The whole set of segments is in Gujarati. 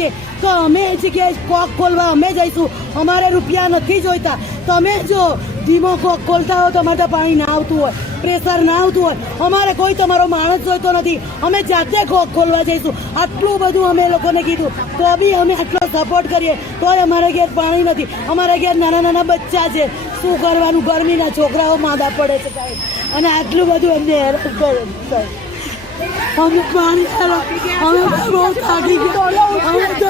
છે તો અમે એ જગ્યાએ કોક ખોલવા અમે જઈશું, અમારે રૂપિયા નથી જોઈતા। તમે જો ધીમો કોક ખોલતા હો તો અમારે પાણી ના આવતું હોય, પ્રેશર ના આવતું હોય, અમારે કોઈ તમારો માણસ જોઈતો નથી, અમે જાતે કોક ખોલવા જઈશું। આટલું બધું અમે લોકોને કીધું તો બી અમે આટલો સપોર્ટ કરીએ તોય અમારા ઘેર પાણી નથી। અમારા ઘેર નાના નાના બચ્ચા છે, શું કરવાનું? ગરમીના છોકરાઓ માંદા પડે છે સાહેબ, અને આટલું બધું અમને હેરાન કરે છે। અમે પાણી અમે બહુ થાકી ગયા, અમે તો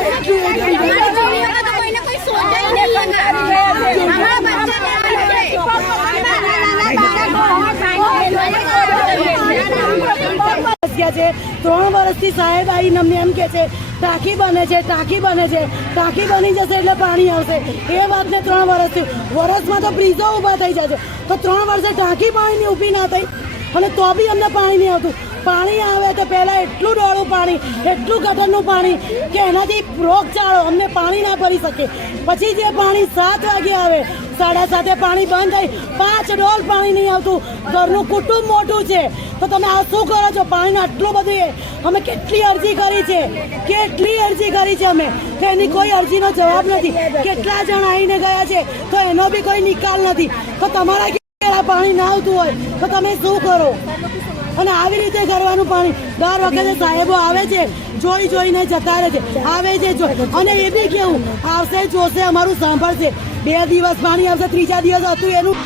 છે 3 વર્ષથી સાહેબ આવીને અમને એમ કે છે ટાંકી બને છે, ટાંકી બને છે, ટાંકી બની જશે એટલે પાણી આવશે। એ વાતને 3 વર્ષથી, વર્ષમાં તો બ્રિજો ઊભા થઈ જશે, તો 3 વર્ષે ટાંકી પાણીની ઊભી ના થઈ, અને તો બી અમને પાણી નહીં આવતું। પાણી આવે તો પહેલાં એટલું ડોળું પાણી, એટલું ગટરનું પાણી કે એનાથી રોગચાળો, અમને પાણી ના ભરી શકે। પછી જે પાણી 7 વાગે આવે, 7:30 પાણી બંધ થઈ, 5 ડોલ પાણી નહીં આવતું। ઘરનું કુટુંબ મોટું છે તો તમે આ શું કરો છો? પાણીનું આટલું બધું અમે કેટલી અરજી કરી છે, કેટલી અરજી કરી છે અમે, કે એની કોઈ અરજીનો જવાબ નથી। કેટલા જણ આવીને ગયા છે તો એનો બી કોઈ નિકાલ નથી। તો તમારા ઘેર પાણી ના આવતું હોય તો તમે શું કરો? અને આવી રીતે કરવાનું પાણી દર વખતે સાહેબો આવે છે, જોઈને જતા રહે છે, આવે છે અને એ બી કેવું આવશે, જોશે, અમારું સાંભળશે। 2 દિવસ પાણી આવશે, 3જા દિવસ હતું એનું